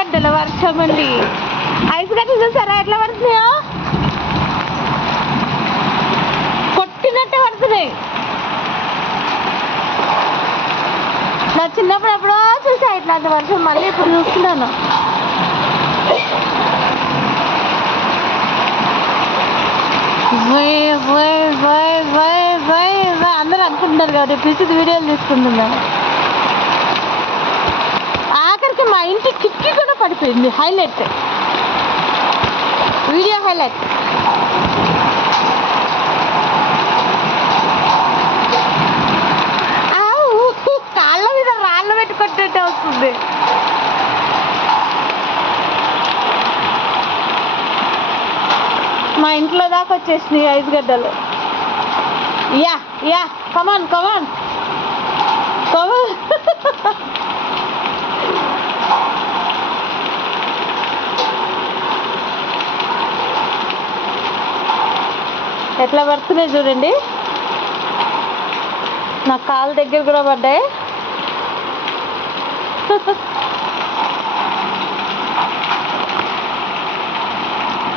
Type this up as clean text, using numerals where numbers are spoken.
గడ్డల వర్షం అండి. ఐస్ గడ్డలు చూసారా ఎట్లా పడుతున్నాయో, కొట్టినట్టే పడుతున్నాయి. నా చిన్నప్పుడు ఎప్పుడో చూసా ఇట్లాంటి వర్షం, మళ్ళీ ఇప్పుడు చూస్తున్నాను. అందరూ అనుకుంటున్నారు కాబట్టి పిసిది వీడియోలు తీసుకుంటున్నాను. ఆఖరికి మా ఇంటి కిటికీ కూడా పడిపోయింది. Highlight video, highlight. కాళ్ళ మీద రాళ్ళు పెట్టుకుంటుంటే వస్తుంది. మా ఇంట్లో దాకా వచ్చేసినాయి ఐస్ గడ్డలు. యా యా కమాన్ కమాన్ కమాన్. ఎట్లా పడుతున్నాయి చూడండి. నా కాలు దగ్గర కూడా పడ్డాయి.